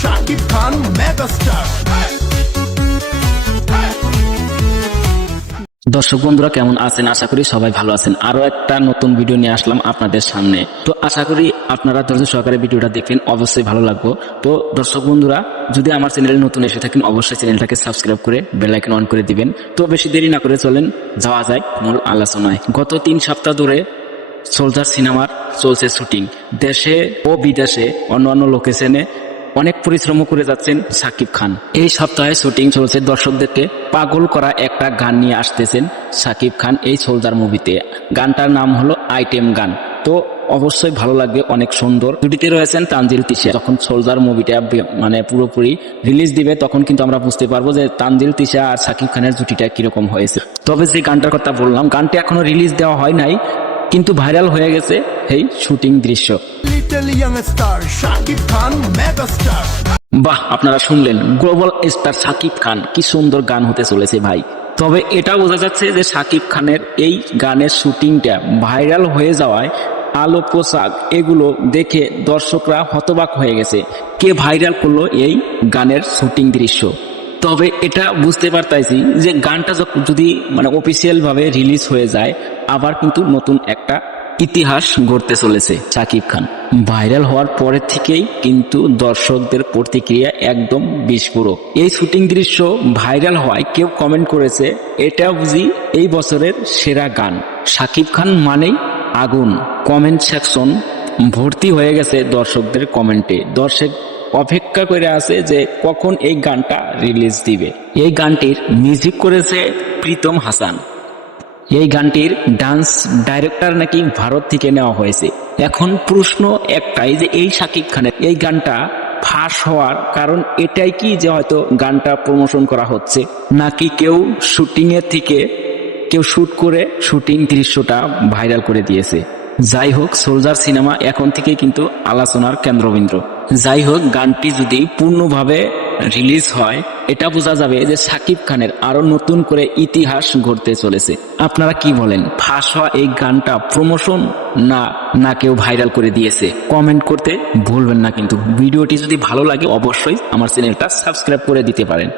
Shakib Khan megastar. দর্শক বন্ধুরা কেমন আছেন? আশা করি সবাই ভালো আছেন। আরো একটা নতুন ভিডিও নিয়ে আসলাম আপনাদের সামনে। তো আশা করি আপনারা ধৈর্য সহকারে ভিডিওটা দেখবেন, অবশ্যই ভালো লাগবে। তো দর্শক বন্ধুরা, যদি আমার চ্যানেলে নতুন এসে থাকেন অবশ্যই চ্যানেলটাকে সাবস্ক্রাইব করে বেল আইকন অন করে দিবেন। তো বেশি দেরি না করে চলেন যাওয়া যায় মূল আলোচনায়। গত 3 সপ্তাহ ধরে সোলজার সিনেমার চলছে শুটিং। দেশে ও বিদেশে অন্যান্য লোকেশনে অনেক পরিশ্রম করে যাচ্ছেন শাকিব খান। এই সপ্তাহে শুটিং চলছে। দর্শকদেরকে পাগল করা একটা গান নিয়ে আসতেছেন শাকিব খান এই সোলজার মুভিতে। গানটার নাম হলো আইটেম গান। তো অবশ্যই ভালো লাগবে, অনেক সুন্দর। জুটিতে রয়েছেন তানজিল তিশা। যখন সোলজার মুভিটা মানে পুরোপুরি রিলিজ দিবে তখন কিন্তু আমরা বুঝতে পারবো যে তানজিল তিশা আর শাকিব খানের জুটিটা কিরকম হয়েছে। তবে যে গানটার কথা বললাম, গানটা এখনো রিলিজ দেওয়া হয় নাই, কিন্তু ভাইরাল হয়ে গেছে এই শুটিং দৃশ্য। Little young star Shakib Khan megastar. বাহ, আপনারা শুনলেন, গ্লোবাল স্টার শাকিব খান, কি সুন্দর গান হতে চলেছে ভাই। তবে এটা বোঝা যাচ্ছে যে শাকিব খানের এই গানের শুটিংটা ভাইরাল হয়ে যাওয়ায় আলো, পোশাক এগুলো দেখে দর্শকরা হতবাক হয়ে গেছে। কে ভাইরাল করলো এই গানের শুটিং দৃশ্য? তবে এটা বুঝতে পারতাইছি যে গানটা যদি মানে অফিসিয়াল ভাবে রিলিজ হয়ে যায়, আবার কিন্তু নতুন একটা ইতিহাস গড়তে চলেছে শাকিব খান। ভাইরাল হওয়ার পরের থেকেই কিন্তু দর্শকদের প্রতিক্রিয়া একদম বিস্ফোরক। এই শুটিং দৃশ্য ভাইরাল হওয়ায় কেউ কমেন্ট করেছে, এটা বুঝি এই বছরের সেরা গান। শাকিব খান মানেই আগুন। কমেন্ট সেকশন ভর্তি হয়ে গেছে দর্শকদের কমেন্টে। দর্শক অপেক্ষা করে আছে যে কখন এই গানটা রিলিজ দিবে। এই গানটির মিউজিক করেছে প্রীতম হাসান। এই গানটির ডান্স ডাইরেক্টর নাকি ভারত থেকে নেওয়া হয়েছে। এখন প্রশ্ন একটাই যে এই শাকিব খানের এই গানটা ফাঁস হওয়ার কারণ এটাই কি যে হয়তো গানটা প্রমোশন করা হচ্ছে, নাকি কেউ শুটিং এর থেকে কেউ শুট করে শুটিং দৃশ্যটা ভাইরাল করে দিয়েছে? যাই হোক, সোলজার সিনেমা এখন থেকে কিন্তু আলোচনার কেন্দ্রবিন্দু। যাই হোক, গানটি যদি পূর্ণভাবে রিলিজ হয় এটা বোঝা যাবে যে শাকিব খানের আরো নতুন করে ইতিহাস গড়তে চলেছে। আপনারা কি বলেন? ফাঁস হওয়া এই গানটা প্রমোশন না কেউ ভাইরাল করে দিয়েছে? কমেন্ট করতে ভুলবেন না। কিন্তু ভিডিওটি যদি ভালো লাগে অবশ্যই আমার চ্যানেলটা সাবস্ক্রাইব করে দিতে পারেন।